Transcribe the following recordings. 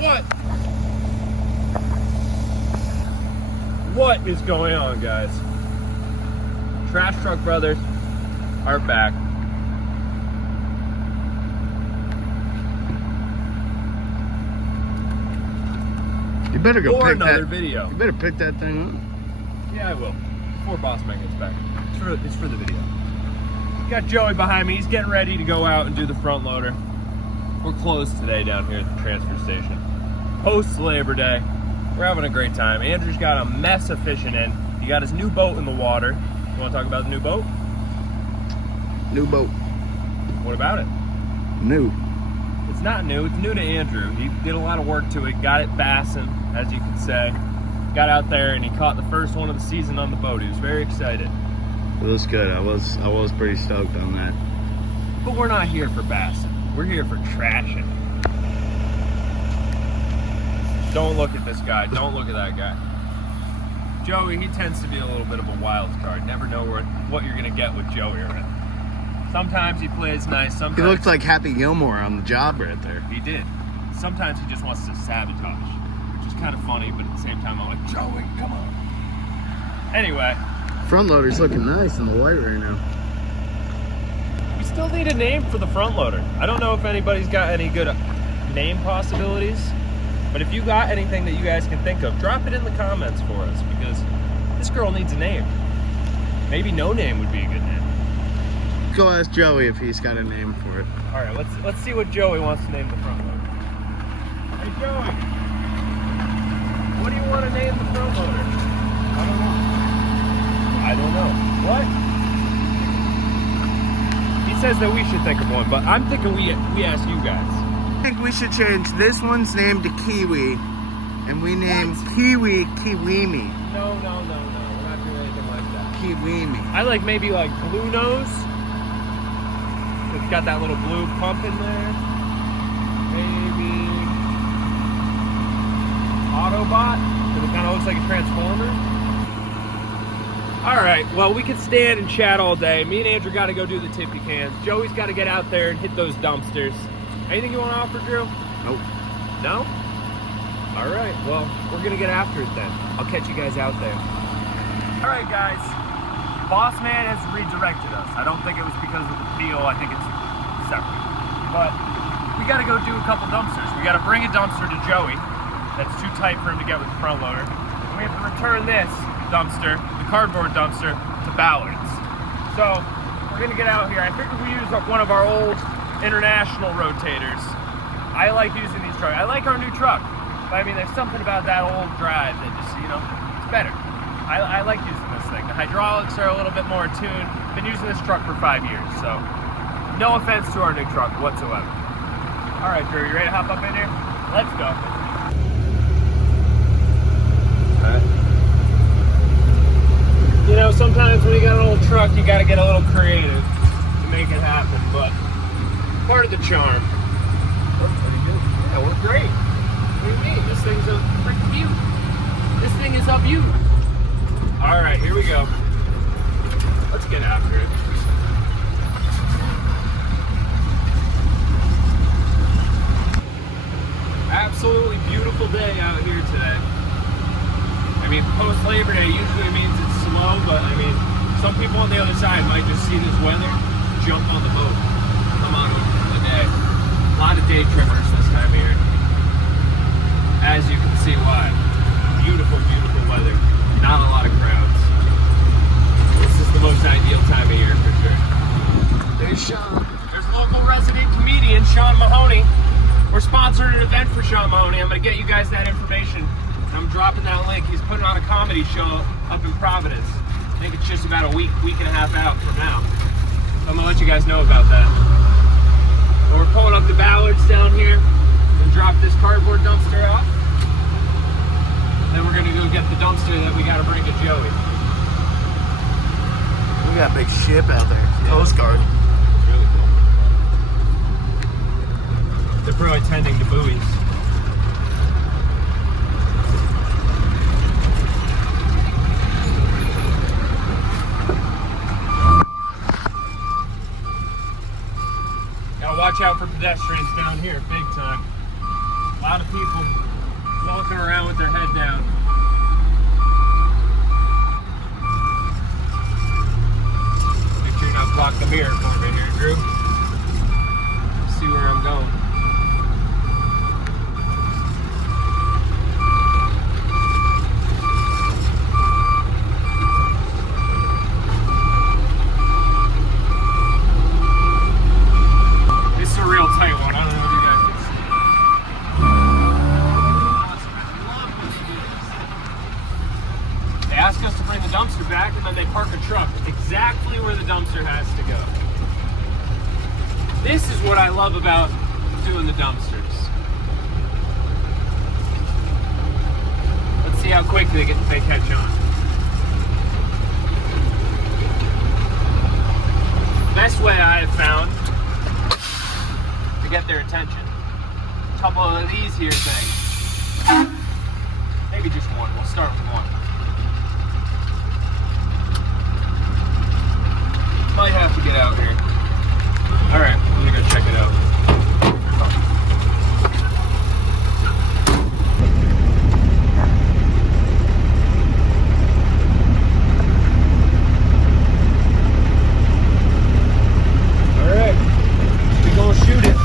What? What is going on, guys? Trash Truck Brothers are back. You better go for pick another that video. You better pick that thing up. Yeah, I will. Before Boss Man gets back. It's for the video. Got Joey behind me. He's getting ready to go out and do the front loader. We're closed today down here at the transfer station. Post Labor Day. We're having a great time. Andrew's got a mess of fishing in. He got his new boat in the water. You want to talk about the new boat? New boat. What about it? New. It's not new. It's new to Andrew. He did a lot of work to it. Got it bassing, as you can say. Got out there and he caught the first one of the season on the boat. He was very excited. It was good. I was pretty stoked on that. But we're not here for bassing. We're here for trashing. Don't look at this guy. Don't look at that guy. Joey, he tends to be a little bit of a wild card. Never know what you're going to get with Joey around. Sometimes he plays nice. Sometimes He looked like Happy Gilmore on the job right there. He did. Sometimes he just wants to sabotage, which is kind of funny, but at the same time, I'm like, Joey, come on. Anyway. Front loader's looking nice in the white right now. We still need a name for the front loader. I don't know if anybody's got any good name possibilities, but if you got anything that you guys can think of, drop it in the comments for us, because this girl needs a name. Maybe no name would be a good name. Go ask Joey if he's got a name for it. All right, let's see what Joey wants to name the front loader. Hey Joey, what do you want to name the front loader? I don't know. What? He says that we should think of one, but I'm thinking we ask you guys. I think we should change this one's name to Kiwi, and we name Kiwi Kiwimi. No. We're not doing anything like that. Kiwimi. I like maybe like Blue Nose. It's got that little blue pump in there. Maybe Autobot, because it kind of looks like a Transformer. All right, well, we could stand and chat all day. Me and Andrew got to go do the tippy cans. Joey's got to get out there and hit those dumpsters. Anything you want to offer, Drew? Nope. No? All right, well, we're going to get after it then. I'll catch you guys out there. All right, guys. Boss Man has redirected us. I don't think it was because of the deal. I think it's separate. But we got to go do a couple dumpsters. We got to bring a dumpster to Joey. That's too tight for him to get with the front loader. And we have to return this dumpster, the cardboard dumpster, to Ballard's. So we're going to get out here. I figured we use one of our old international rotators. I like using these trucks. I like our new truck. But I mean, there's something about that old drive that just, it's better. I like using this thing. The hydraulics are a little bit more attuned. Been using this truck for 5 years, so no offense to our new truck whatsoever. All right, Drew, you ready to hop up in here? Let's go. All right. Sometimes when you got an old truck, you got to get a little creative to make it happen, but part of the charm. We're pretty good. Yeah, we're great. What do you mean? This thing's a freaking beaut. This thing is a beaut. All right, here we go. Let's get after it. Absolutely beautiful day out here today. I mean, post Labor Day usually means it's slow, but I mean, some people on the other side might just see this weather, jump on the boat, come on over for the day. A lot of day trippers this time of year. As you can see why. Beautiful, beautiful weather. Not a lot of crowds. This is the most ideal time of year for sure. There's Sean. There's local resident comedian Sean Mahoney. We're sponsoring an event for Sean Mahoney. I'm going to get you guys that information. I'm dropping that link. He's putting on a comedy show up in Providence. I think it's just about a week and a half out from now. So I'm going to let you guys know about that. So we're pulling up the Ballards down here and drop this cardboard dumpster off. Then we're gonna go get the dumpster that we gotta bring to Joey. We got a big ship out there. Yeah. Coast Guard. It's really cool. They're probably tending to buoys. Gotta watch out for pedestrians down here, big time. A lot of people walking around with their head down. Make sure you're not blocking the mirror for me here, Drew. See where I'm going. This is a real tight one. I don't know if you guys can see. Awesome. I love when they do this. They ask us to bring the dumpster back, and then they park a truck exactly where the dumpster has to go. This is what I love about doing the dumpsters. Let's see how quick they catch on. Best way I have found to get their attention. A couple of these here things. Maybe just one. We'll start with one. Might have to get out here. Alright, I'm gonna go check it out. Alright, we're gonna shoot it.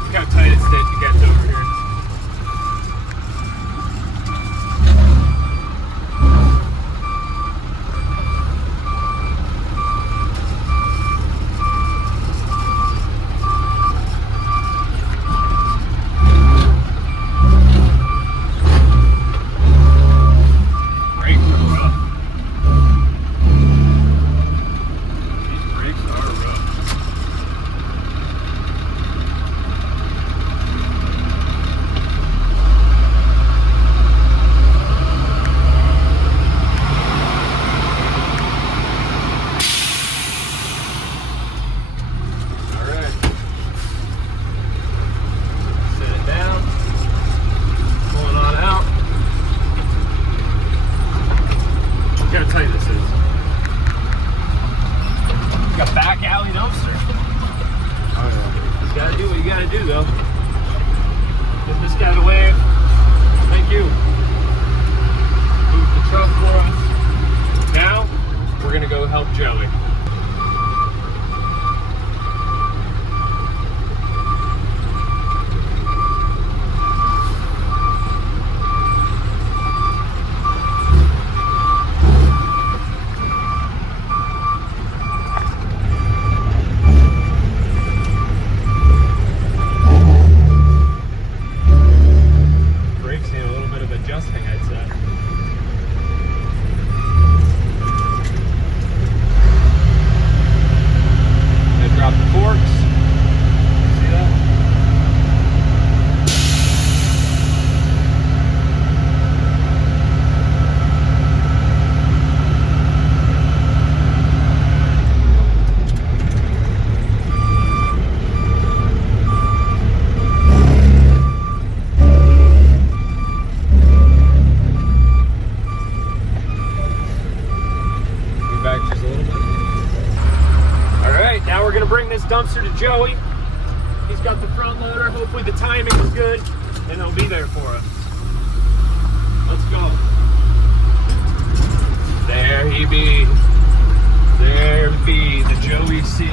Look how tight it gets over here. Brakes are rough. These brakes are rough. Look how tight this is. Got back alley dumpster. Oh yeah. You gotta do what you gotta do though. Give this guy the wave. Thank you. Move the truck for us. Now, we're gonna go help Joey. Adjusting, I'd say. I drop the forks. See that? Back just a little bit. Alright, now we're going to bring this dumpster to Joey. He's got the front loader. Hopefully the timing is good and he'll be there for us. Let's go. There he be. There be the Joey C.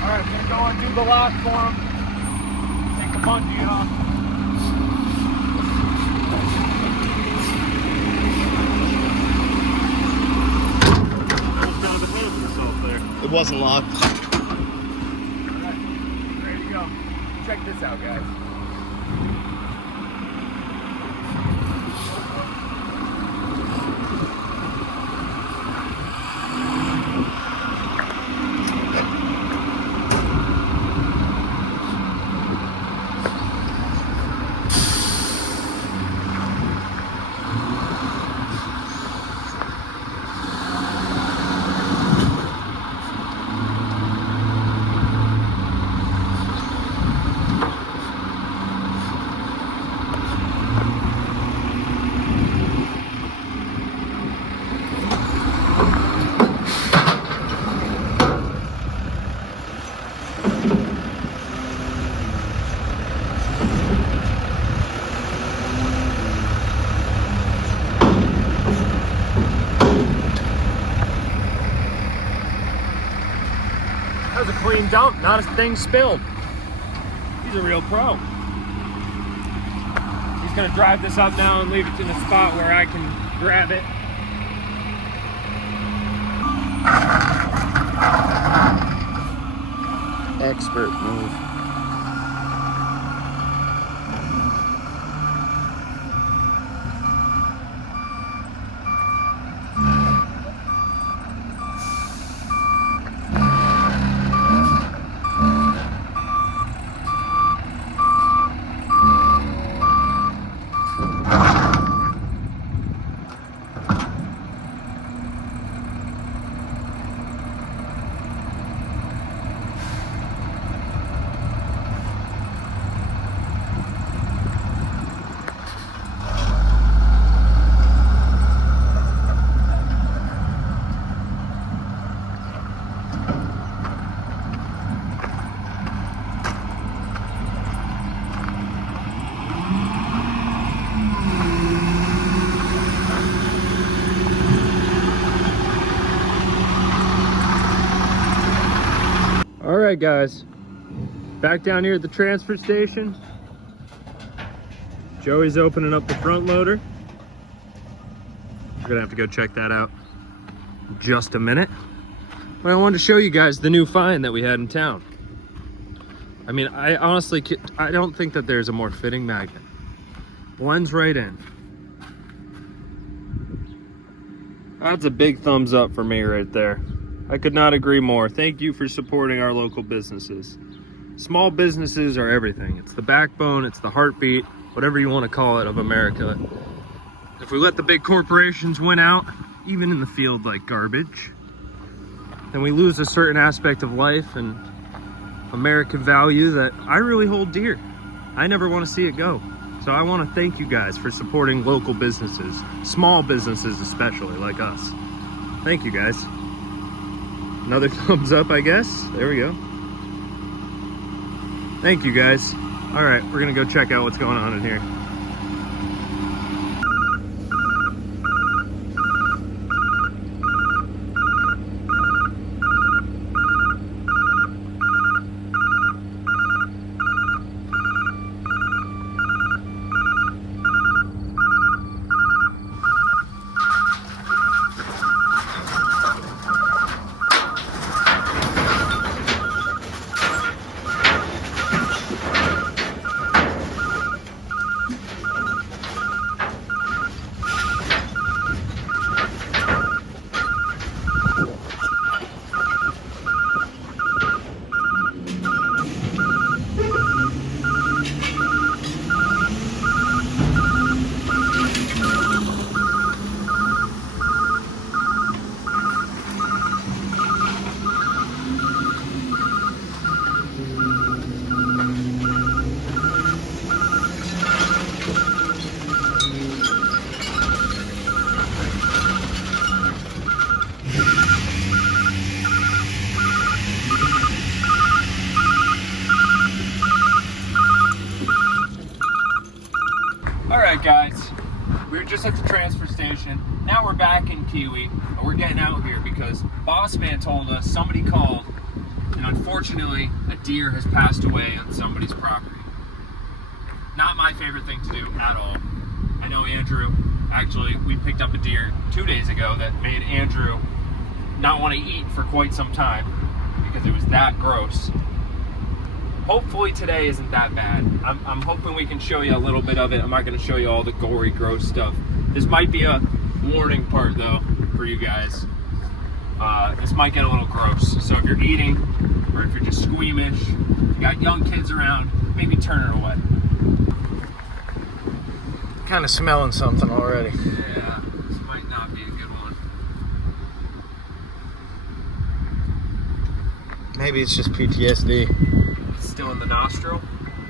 Alright, I'm gonna go and do the lock for him. Take the bungee off. Almost got the middle of himself there. It wasn't locked. Alright, ready to go. Check this out, guys. clean dump, not a thing spilled. He's a real pro. He's gonna drive this up now and leave it to the spot where I can grab it. Expert move. All right, guys, back down here at the transfer station. Joey's opening up the front loader. We're gonna have to go check that out in just a minute. But I wanted to show you guys the new find that we had in town. I mean, I honestly, I don't think that there's a more fitting magnet. Blends right in. That's a big thumbs up for me right there. I could not agree more. Thank you for supporting our local businesses. Small businesses are everything. It's the backbone, it's the heartbeat, whatever you want to call it, of America. If we let the big corporations win out, even in the field like garbage, then we lose a certain aspect of life and American value that I really hold dear. I never want to see it go. So I want to thank you guys for supporting local businesses, small businesses especially, like us. Thank you guys. Another thumbs up, I guess. There we go. Thank you guys. All right, we're gonna go check out what's going on in here. Alright guys, we were just at the transfer station. Now we're back in Kiwi, but we're getting out here because Boss Man told us somebody called, and unfortunately a deer has passed away on somebody's property. Not my favorite thing to do at all. I know Andrew, actually we picked up a deer 2 days ago that made Andrew not want to eat for quite some time because it was that gross. Hopefully today isn't that bad. I'm hoping we can show you a little bit of it. I'm not going to show you all the gory, gross stuff. This might be a warning part though for you guys. This might get a little gross. So if you're eating or if you're just squeamish, you got young kids around, maybe turn it away. Kind of smelling something already. Yeah, this might not be a good one. Maybe it's just PTSD. Still in the nostril?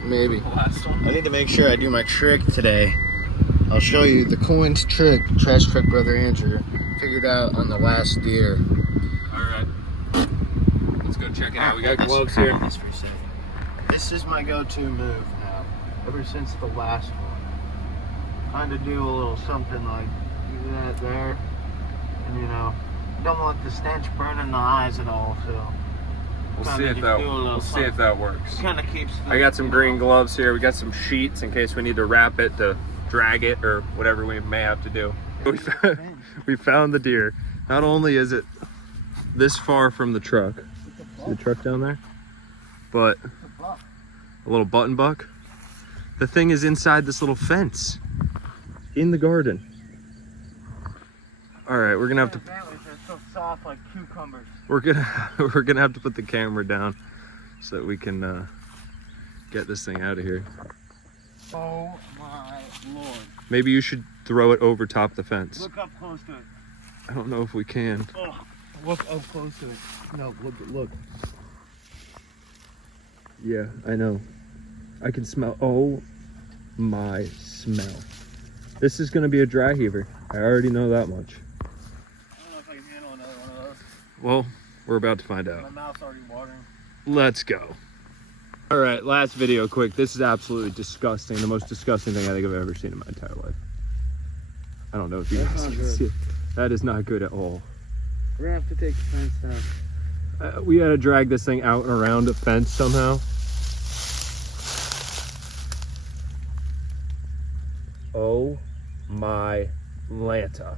Maybe. The last one. I need to make sure I do my trick today. I'll show you the coins trick, trash truck brother Andrew figured out on the last deer. Alright. Let's go check it out. We got gloves here. This is my go-to move now, ever since the last one. Kind of do a little something like that there. And you know, don't want the stench burning the eyes at all, so We'll see if that works. Kind of keeps. I got some green gloves here. We got some sheets in case we need to wrap it to drag it or whatever we may have to do. We found the deer. Not only is it this far from the truck, see the truck down there, but a little button buck. The thing is inside this little fence in the garden. All right, we're gonna have to. They're so soft like cucumbers. We're gonna have to put the camera down so that we can get this thing out of here. Oh my lord! Maybe you should throw it over top the fence. Look up close to it. I don't know if we can. Oh, look up close to it. No, look. Yeah, I know. I can smell. Oh my smell. This is gonna be a dry heaver. I already know that much. I don't know if I can handle another one of those. Well, we're about to find My out. mouth's already watering. Let's go. All right, last video quick. This is absolutely disgusting. The most disgusting thing I think I've ever seen in my entire life. I don't know if you guys can see it. That is not good at all. We're gonna have to take the fence down. We had to drag this thing out and around a fence somehow. Oh my Lanta.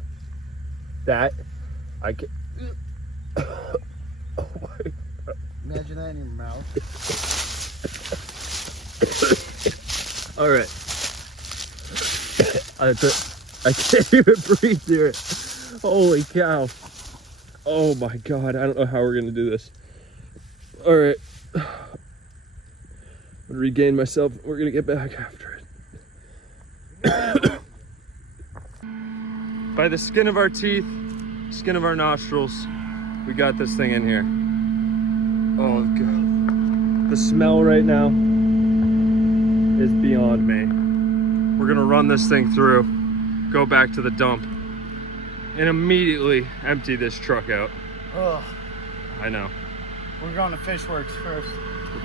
That, I can. Oh my. Imagine that in your mouth. All right. I can't even breathe here. Holy cow. Oh my God. I don't know how we're going to do this. All right. I'm going to regain myself. We're going to get back after it. By the skin of our teeth, skin of our nostrils, we got this thing in here. Oh God. The smell right now is beyond me. We're gonna run this thing through, go back to the dump, and immediately empty this truck out. Ugh. I know. We're going to Fishworks first.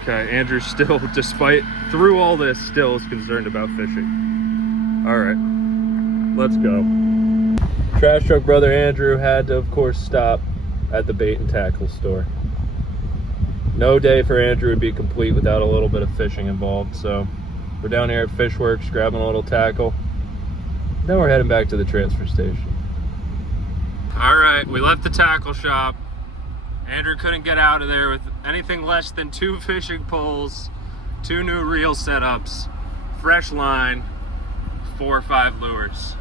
Okay, Andrew still, despite, through all this, still is concerned about fishing. All right, let's go. Trash truck brother Andrew had to, of course, stop at the bait and tackle store. No day for Andrew would be complete without a little bit of fishing involved, so we're down here at Fishworks grabbing a little tackle. Then we're heading back to the transfer station. All right, we left the tackle shop. Andrew couldn't get out of there with anything less than 2 fishing poles, 2 new reel setups, fresh line, 4 or 5 lures.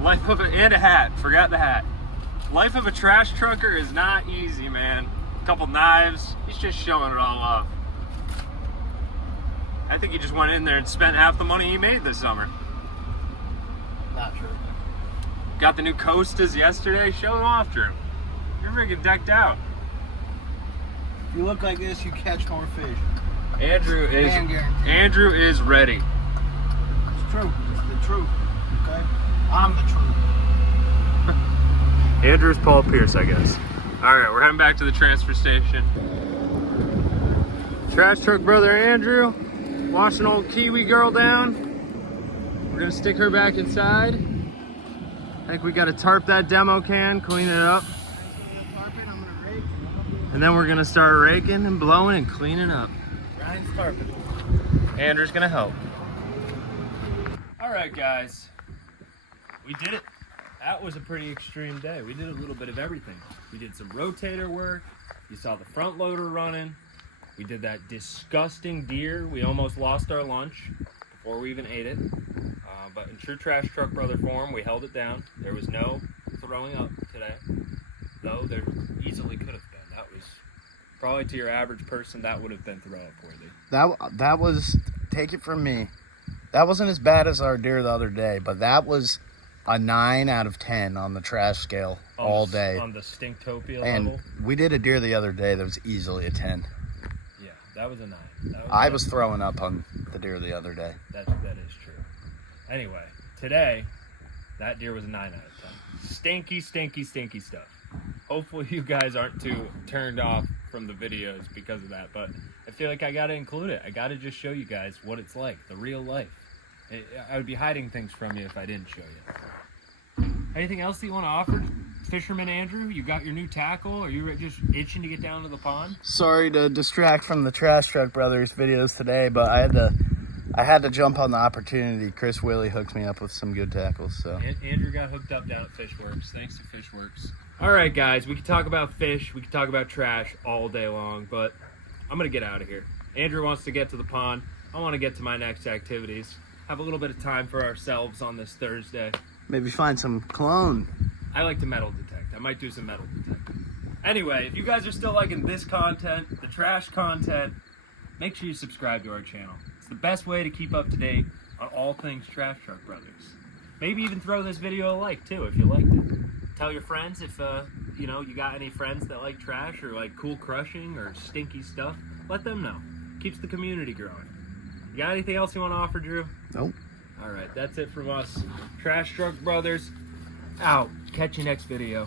Life of and a hat, forgot the hat. Life of a trash trucker is not easy, man. A couple knives, he's just showing it all off. I think he just went in there and spent half the money he made this summer. Not true. Got the new Coastas yesterday, show them off, Drew. You're freaking decked out. If you look like this, you catch more fish. Andrew is ready. It's true. It's the truth. Okay? I'm the truth. Andrew's Paul Pierce, I guess. All right, we're heading back to the transfer station. Trash truck brother Andrew, washing old Kiwi girl down. We're gonna stick her back inside. I think we gotta tarp that demo can, clean it up. And then we're gonna start raking and blowing and cleaning up. Ryan's tarping. Andrew's gonna help. All right, guys, we did it. That was a pretty extreme day. We did a little bit of everything. We did some rotator work. You saw the front loader running. We did that disgusting deer. We almost lost our lunch before we even ate it. But in true trash truck brother form, we held it down. There was no throwing up today, though there easily could have been. That was probably, to your average person, that would have been throw up worthy. That was, take it from me, that wasn't as bad as our deer the other day, but that was a 9 out of 10 on the trash scale all day. On the Stinktopia and level? We did a deer the other day that was easily a 10. Yeah, that was a 9. I was throwing up on the deer the other day. That is true. Anyway, today, that deer was a 9 out of 10. Stinky, stinky, stinky stuff. Hopefully you guys aren't too turned off from the videos because of that, but I feel like I gotta include it. I gotta just show you guys what it's like, the real life. I would be hiding things from you if I didn't show you. Anything else that you want to offer? Fisherman Andrew, you got your new tackle? Are you just itching to get down to the pond? Sorry to distract from the Trash Truck Brothers videos today, but I had to jump on the opportunity. Chris Willie hooked me up with some good tackles. So Andrew got hooked up down at Fishworks. Thanks to Fishworks. All right, guys, we can talk about fish, we can talk about trash all day long, but I'm gonna get out of here. Andrew wants to get to the pond. I want to get to my next activities. Have a little bit of time for ourselves on this Thursday. maybe find some cologne. I like to metal detect. I might do some metal detecting. Anyway, if you guys are still liking this content, the trash content, make sure you subscribe to our channel. It's the best way to keep up to date on all things Trash Truck Brothers. Maybe even throw this video a like too if you liked it. Tell your friends if you know, you got any friends that like trash or like cool crushing or stinky stuff. Let them know. Keeps the community growing. You got anything else you want to offer, Drew? Nope. All right, that's it from us. Trash Truck Brothers out. Catch you next video.